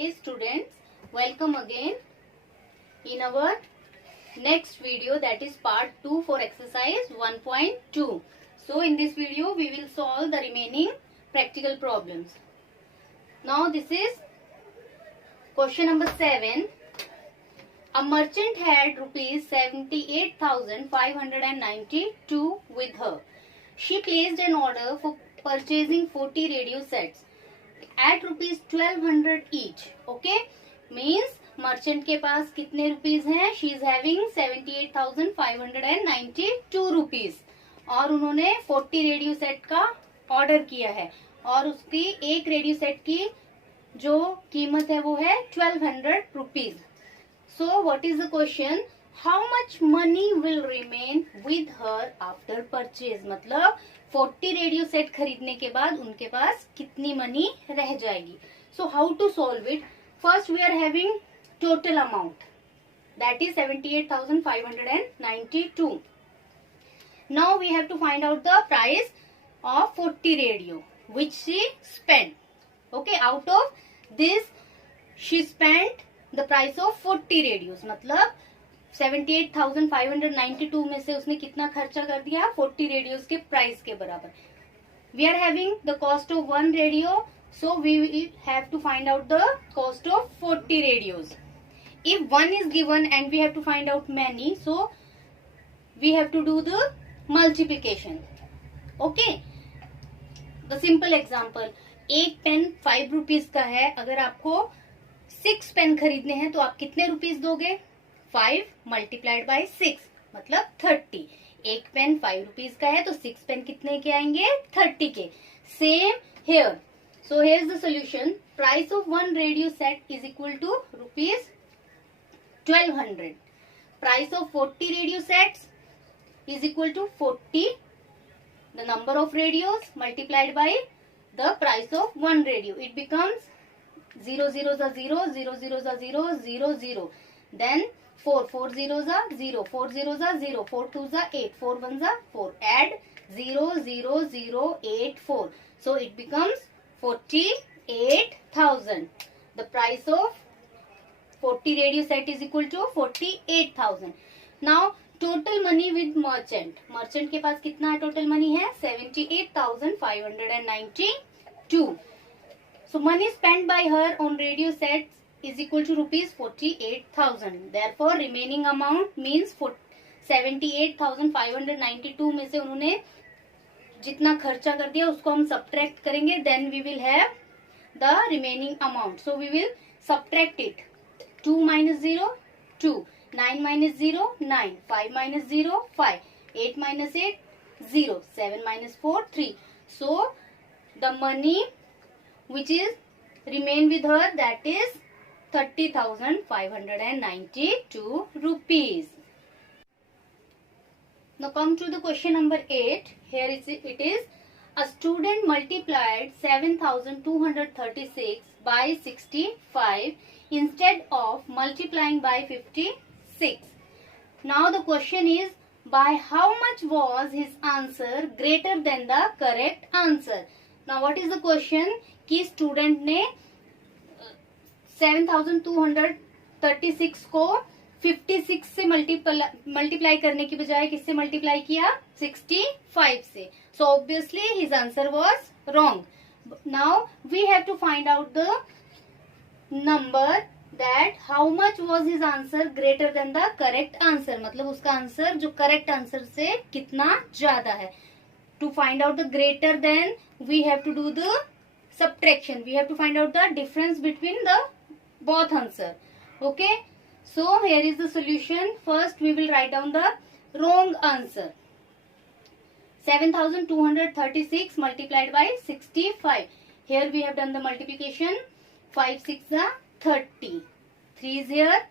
Hey students, welcome again in our next video, that is part 2 for exercise 1.2. So in this video we will solve the remaining practical problems. Now this is question number 7. A merchant had rupees 78,592 with her. She placed an order for purchasing 40 radio sets at rupees 1200 each. Okay, means merchant के पास कितने rupees हैं? She is having 78,592 rupees और उन्होंने 40 radio set का order किया है और उसकी एक रेडियो सेट की जो कीमत है वो है 1200 rupees. So what is the question? How much money will remain with her after purchase. मतलब 40 रेडियो सेट खरीदने के बाद उनके पास कितनी मनी रह जाएगी. So how to solve it? First we are having total amount, that is 78,592. Now we have to find out the price of 40 radio which she spent. Okay, out of this she spent the price of 40 radios. मतलब 78,592 में से उसने कितना खर्चा कर दिया? 40 radios के price के बराबर. We are having the cost of one radio, so we have to find out the cost of 40 radios. If one is given and we have to find out many, so we have to do the multiplication. Okay, the simple example, एक pen 5 rupees का है. अगर आपको 6 pen खरीदने हैं तो आप कितने रुपीज दोगे? 5 मल्टीप्लाइड बाय 6 मतलब 30. एक पेन 5 रुपीज का है तो 6 पेन कितने के आएंगे? 30 के. Same here. So here is the solution. Price of one radio set is equal to rupees 1200. Price of 40 radio sets is equal to 40, the number of radios multiplied by the price of one radio. It becomes 0 zeros are 0, 0 zeros are 0, 0 0. Then 4 zeros are 0, 4 zeros are 0, 4 twos are 8, 4 ones are 4. Add 0 0 0 8 4. So it becomes 48,000. The price of 40 radio set is equal to 48,000. Now total money with merchant. Merchant के पास कितना total money है? 78,592. So money spent by her on radio sets is equal to rupees 48,000. Therefore remaining amount means 78,592 में से उन्होंने जितना खर्चा कर दिया उसको हम subtract करेंगे. Then we will have the remaining amount. So we will subtract it. 2 minus 0, 2. 9 minus 0, 9. 5 minus 0, 5. 8 minus 8, 0. 7 minus 4, 3. So, the money which is remain with her, that is 30,592 rupees. Now come to the question number 8. Here it is. A student multiplied 7,236 by 65 instead of multiplying by 56. Now the question is, by how much was his answer greater than the correct answer? Now what is the question? कि student ने 7,236 को 56 से multiply करने की बजाय किससे multiply किया? 65 से. So obviously his answer was wrong. Now we have to find out the number that how much was his answer greater than the correct answer. मतलब उसका आंसर जो करेक्ट आंसर से कितना ज्यादा है. To find out the greater than, we have to do the subtraction. We have to find out the difference between the both answer. Okay. So here is the solution. First we will write down the wrong answer. 7,236 multiplied by 65. Here we have done the multiplication. 5 6 are 30. 3 is here.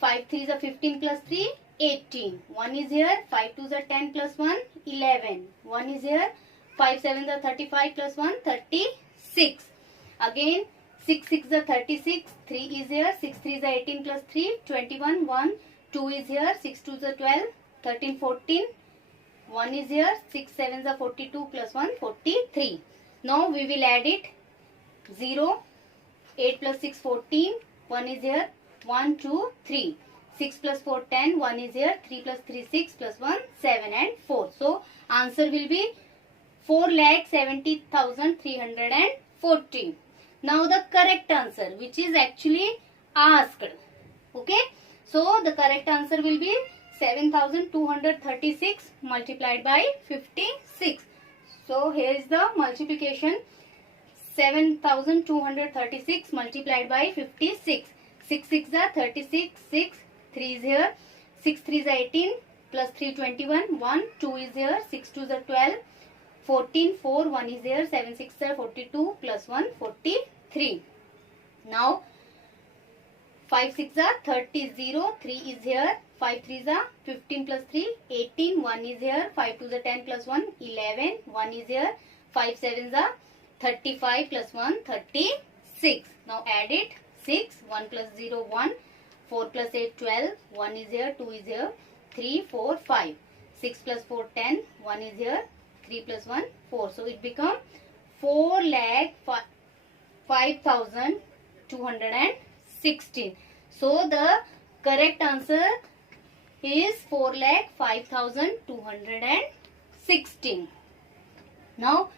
5 3 is 15 plus 3, 18. 1 is here. 5 2 is 10 plus 1, 11. 1 is here. 5 7 is 35 plus 1, 36. Again 6 6 is 36. 3 is here. 6 3 is 18 plus 3, 21. 1 2 is here. 6 2 is 12. 13 14. 1 is here. 6 7 is 42 plus 1, 43. Now we will add it. 0 8 plus 6 14, 1 is here, 1 2 3. 6 plus 4 10, 1 is here, 3 plus 3 6 plus 1 7 and 4. So answer will be 4,70,314. Now the correct answer, which is actually asked. Okay, so the correct answer will be 7,236 multiplied by 56. So here is the multiplication. 7,236 multiplied by 56. 6 6 are 36. 6 3 is here. 6 3 is 18 plus 3 21. 1 2 is here. 6 2 is 12. 14 4 1 is here. 7 6 are 42 plus 1 43. Now 5 6 are 30 0. 3 is here. 5 3 is 15 plus 3 18. 1 is here. 5 2 is 10 plus 1 11. 1 is here. 5 7 is 35 plus 1 36. Now add it. 6 1 plus 0 1. 4 plus 8 12. 1 is here. 2 is here. 3 4 5. 6 plus 4 10. 1 is here. 3 plus 1 4. So it becomes 4,05,216. So the correct answer is 4,05,216. Now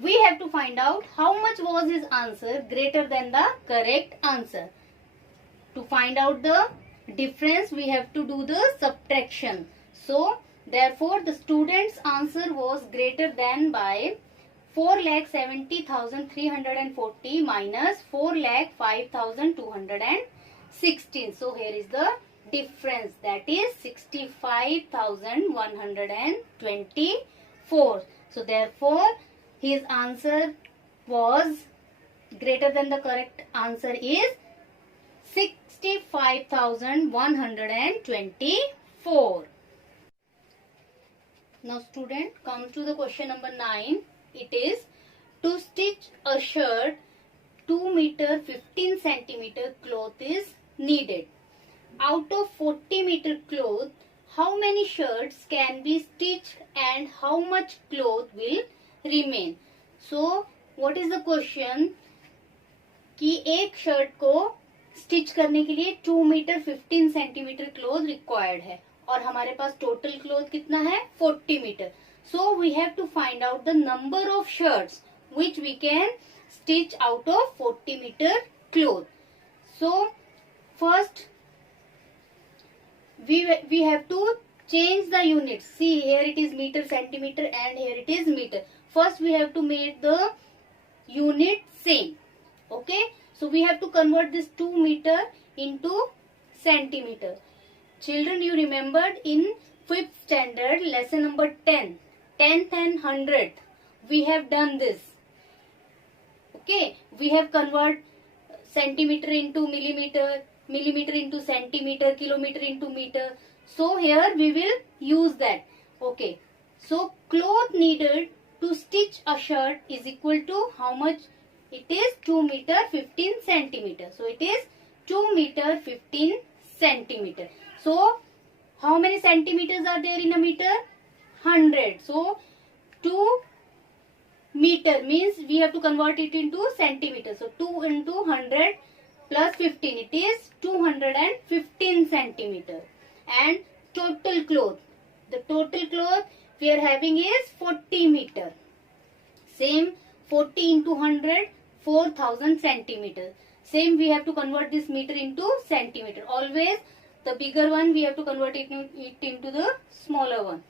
we have to find out how much was his answer greater than the correct answer. To find out the difference, we have to do the subtraction. So therefore the student's answer was greater than by 4,70,340 minus 4,05,216. So here is the difference, that is 65,124. So therefore his answer was greater than the correct answer is 65,124. Now student, come to the question number 9. It is to stitch a shirt 2 meter 15 centimeter cloth is needed. Out of 40 meter cloth, how many shirts can be stitched and how much cloth will remain? So what is the question कि एक shirt को stitch करने के लिए 2 metre 15 centimetre cloth required है और हमारे पास total cloth कितना है 40 metre. So we have to find out the number of shirts which we can stitch out of 40 metre cloth. So first we have to change the units. See, here it is meter, centimeter and here it is meter. First we have to make the unit same. Okay, so we have to convert this 2 meter into centimeter. Children, you remembered in 5th standard lesson number 10, 10th and 100th we have done this. Okay, we have convert centimeter into millimeter, millimeter into centimeter, kilometer into meter. So here we will use that. Okay, so cloth needed to stitch a shirt is equal to how much? It is 2 meter 15 centimeter. So it is 2 meter 15 centimeter. So how many centimeters are there in a meter? 100. So 2 meter means we have to convert it into centimeter. So 2 into 100 plus 15, it is 215 centimeter. And total cloth, the total cloth we are having is 40 meter. Same 40 into 100, 4,000 centimeter. Same we have to convert this meter into centimeter. Always the bigger one we have to convert it into the smaller one.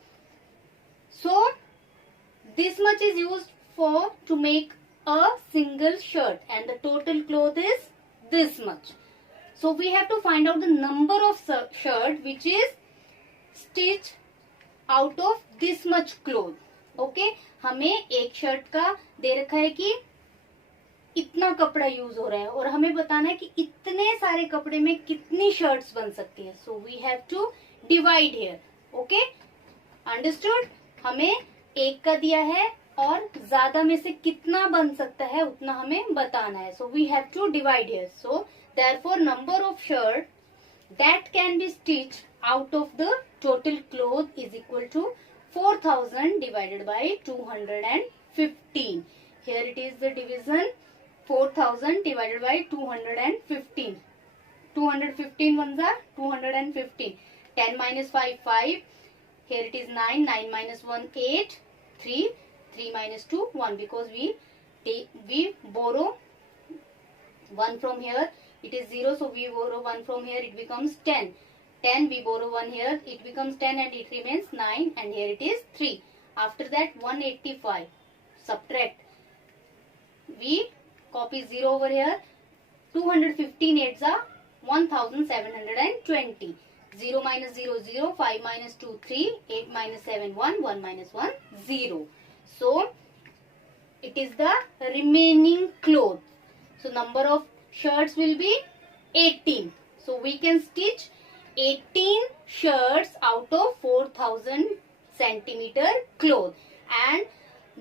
So this much is used for to make a single shirt and the total cloth is this much. So we have to find out the number of shirt which is stitched out of this much cloth. Okay, हमें एक shirt का दे रखा है कि इतना कपड़ा use हो रहा है और हमें बताना है कि इतने सारे कपड़े में कितनी शर्ट्स बन सकती है. So we have to divide here. Okay, understood. हमें एक का दिया है और ज्यादा में से कितना बन सकता है उतना हमें बताना है. So we have to divide here. So therefore number of shirt that can be stitch out of the total cloth is equal to 4,000 divided by 215. Here it is the division. 4000 divided by 215. 215 ones are 215. 10 minus 5, 5. Here it is 9. 9 minus 1, 8. 3. 3 minus 2, 1. Because we borrow 1 from here. It is 0. So we borrow 1 from here. It becomes 10. 10. We borrow 1 here. It becomes 10 and it remains 9. And here it is 3. After that 185. Subtract. We copy 0 over here. 215 8s are 1720. 0 minus 0, 0. 5 minus 2, 3. 8 minus 7, 1. 1 minus 1, 0. So, it is the remaining clothes. So, number of shirts will be 18. So, we can stitch 18 shirts out of 4000 centimeter cloth. And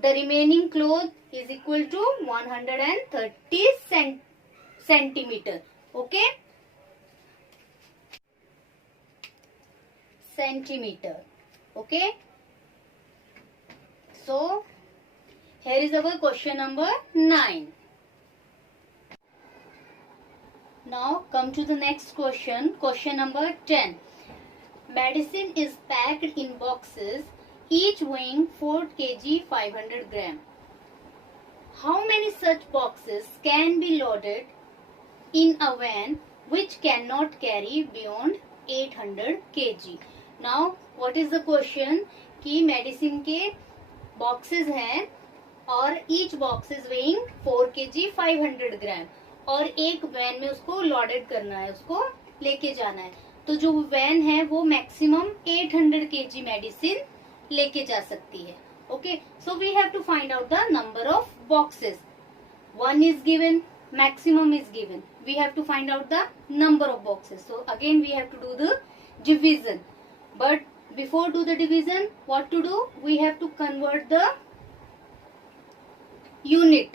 the remaining cloth is equal to 130 centimeter. Okay? Centimeter. Okay? So, here is our question number 9. Now, come to the next question. Question number 10. Medicine is packed in boxes, each weighing 4 kg 500 gram. How many such boxes can be loaded in a van which cannot carry beyond 800 kg? Now, what is the question? कि medicine के boxes हैं और each box is weighing 4 kg 500 ग्राम और एक van में उसको loaded करना है, उसको लेके जाना है. तो जो वैन है वो मैक्सिमम 800 kg मेडिसिन लेके जा सकती है. Okay, so we have to find out the number of boxes. 1 is given, maximum is given. We have to find out the number of boxes. So again we have to do the division. But before do the division, what to do? We have to convert the unit.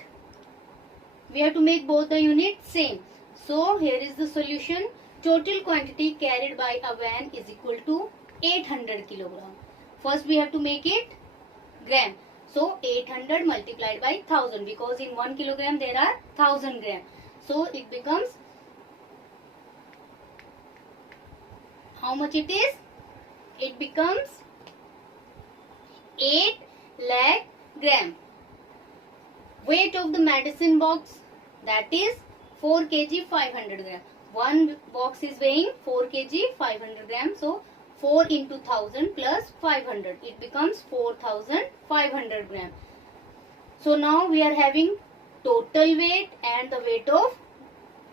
We have to make both the units same. So here is the solution. Total quantity carried by a van is equal to 800 kilogram. First we have to make it gram. So 800 multiplied by 1000, because in 1 kilogram there are 1000 gram. So it becomes, how much it is? It becomes 8 lakh gram. Weight of the medicine box, that is 4 kg 500 gram. One box is weighing 4 kg 500 gram. So 4 into 1000 plus 500. It becomes 4500 gram. So now we are having total weight and the weight of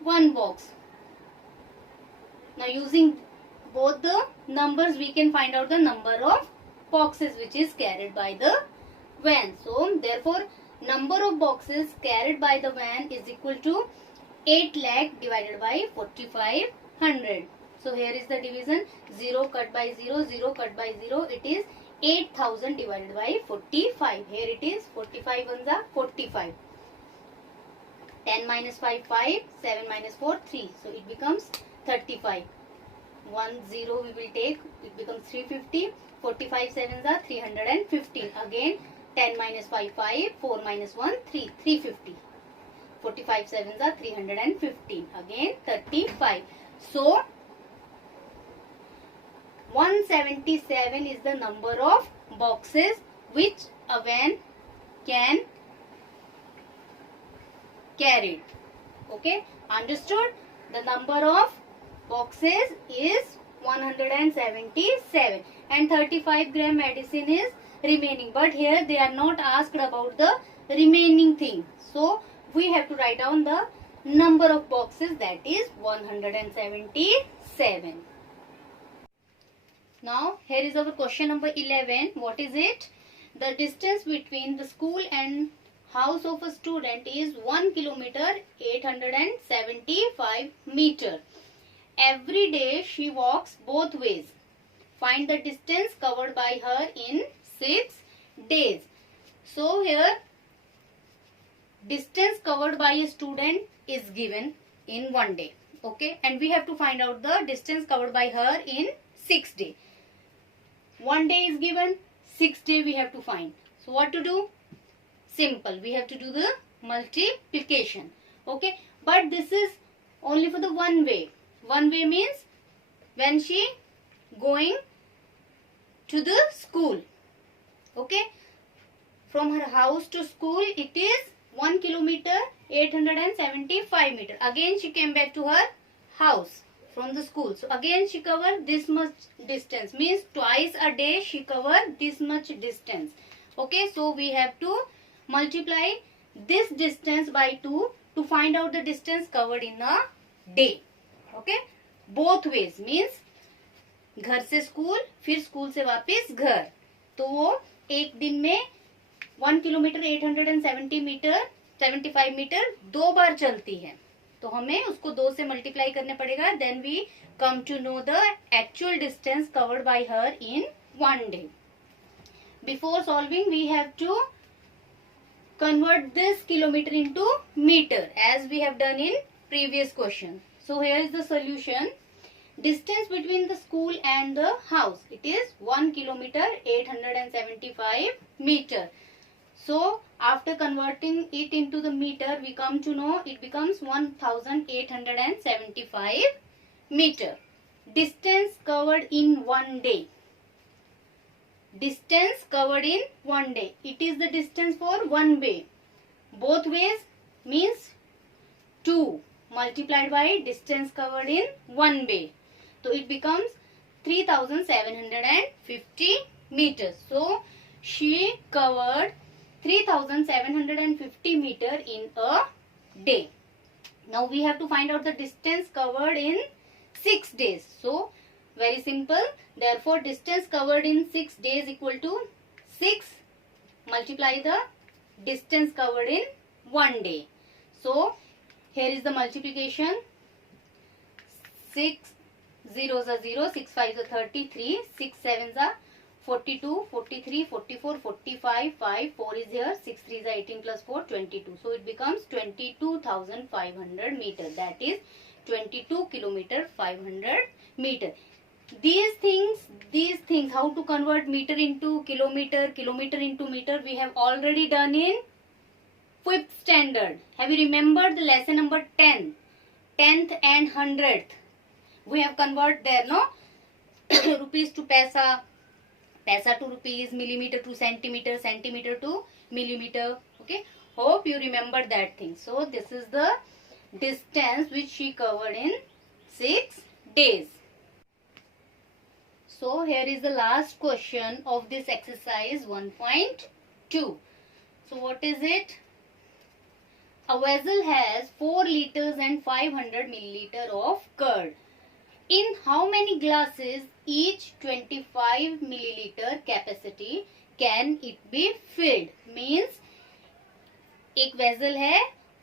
one box. Now using both the numbers we can find out the number of boxes which is carried by the van. So therefore number of boxes carried by the van is equal to 8 lakh divided by 4500. So here is the division. 0 cut by 0, 0 cut by 0. It is 8000 divided by 45. Here it is 45 ones are 45. 10 minus 5, 5. 7 minus 4, 3. So it becomes 35. 1 0 we will take. It becomes 350. 45 sevens are 315. Again 10 minus 5, 5. 4 minus 1, 3. 350. 45 sevens are 315. Again 35. So 177 is the number of boxes which a van can carry. Okay, understood? The number of boxes is 177 and 35 gram medicine is remaining. But here they are not asked about the remaining thing. So we have to write down the number of boxes, that is 177. Now here is our question number 11. What is it? The distance between the school and house of a student is 1 kilometer 875 meter. Every day she walks both ways. Find the distance covered by her in 6 days. So here distance covered by a student is given in 1 day. Okay, and we have to find out the distance covered by her in 6 days. 1 day is given, 6 days we have to find. So what to do? Simple. We have to do the multiplication. Okay, but this is only for the one way. One way means when she going to the school. Okay, from her house to school it is 1 kilometer 875 meter. Again she came back to her house from the school. So again she covered this much distance, means twice a day she covered this much distance. Okay, so we have to multiply this distance by 2 to find out the distance covered in a day. Okay, both ways means घर से school, फिर school से वापस घर, तो वो एक दिन में 1 किलोमीटर 875 मीटर 2 बार चलती है, तो हमें उसको 2 से मल्टीप्लाई करने पड़ेगा. Then we come to know the actual distance covered by her in 1 day. Before solving we have to convert this kilometer into meter as we have done in previous question. So here is the solution. Distance between the school and the house, it is 1 kilometer 875 meter. So after converting it into the meter, we come to know it becomes 1875 meter. Distance covered in 1 day. Distance covered in 1 day. It is the distance for one way. Both ways means 2 multiplied by distance covered in 1 way. So it becomes 3750 meters. So she covered 3750 meter in a day. Now we have to find out the distance covered in 6 days. So very simple. Therefore distance covered in 6 days equal to 6 multiply the distance covered in 1 day. So here is the multiplication. 6 zeros are 0, 6 5s are 33, 6 7s are 42, 43, 44, 45, 5, 4 is here, 6 3s are 18 plus 4, 22. So it becomes 22,500 meter. That is 22 kilometer 500 meter. These things, how to convert meter into kilometer, kilometer into meter, we have already done in 5th standard. Have you remembered the lesson number 10? 10th and 100th. We have converted there, no? Rupees to paisa, paisa to rupees, millimeter to centimeter, centimeter to millimeter. Okay. Hope you remember that thing. So this is the distance which she covered in 6 days. So here is the last question of this exercise 1.2. So what is it? A vessel has 4 liters and 500 milliliter of curd. In how many glasses each 25 milliliter capacity can it be filled? Means एक vessel है,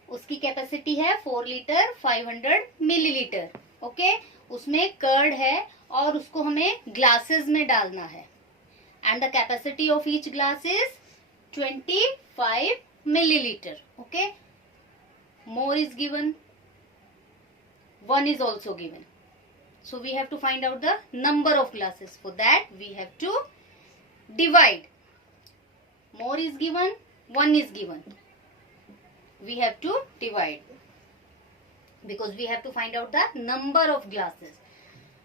उसकी capacity है 4 litre 500 millilitre. Okay, उसमें curd है और उसको हमें glasses में डालना है. And the capacity of each glass is 25 milliliter. Okay, more is given, 1 is also given. So we have to find out the number of glasses. For that we have to divide. More is given, 1 is given. We have to divide because we have to find out the number of glasses.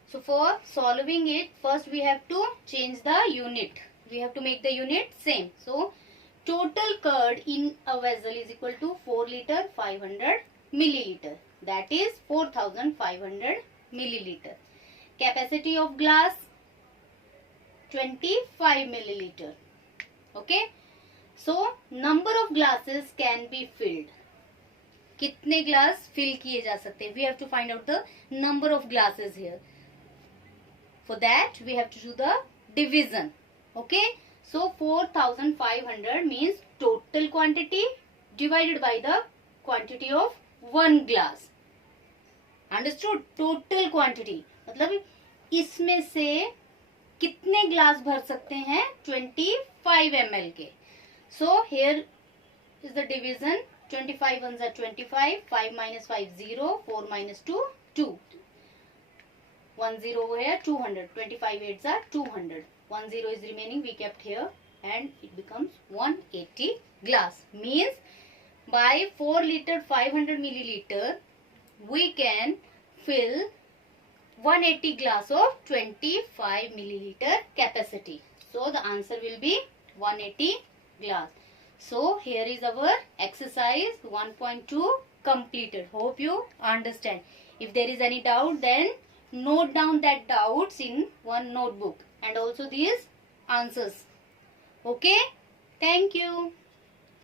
So for solving it, first we have to change the unit. We have to make the unit same. So total curd in a vessel is equal to 4 liter 500 milliliter. That is 4500 milliliter. Capacity of glass 25 milliliter. Okay. So number of glasses can be filled. कितने glass fill किए जा सकते हैं? We have to find out the number of glasses here. For that we have to do the division. Okay. So 4500 means total quantity divided by the quantity of 1 glass. Understood? Total quantity मतलब इसमें से कितने glass भर सकते हैं? 25 ml के. So here is the division. 25 ones are 25, 5 minus 5 0, 4 minus 2 2. 1 0 over here 200. 25 8s are 200. 1 0 is remaining, we kept here and it becomes 180 glass. Means by 4 liter 500 milliliter, we can fill 180 glass of 25 milliliter capacity. So the answer will be 180 glass. So here is our exercise 1.2 completed. Hope you understand. If there is any doubt, then note down that doubts in one notebook and also these answers. Okay? Thank you.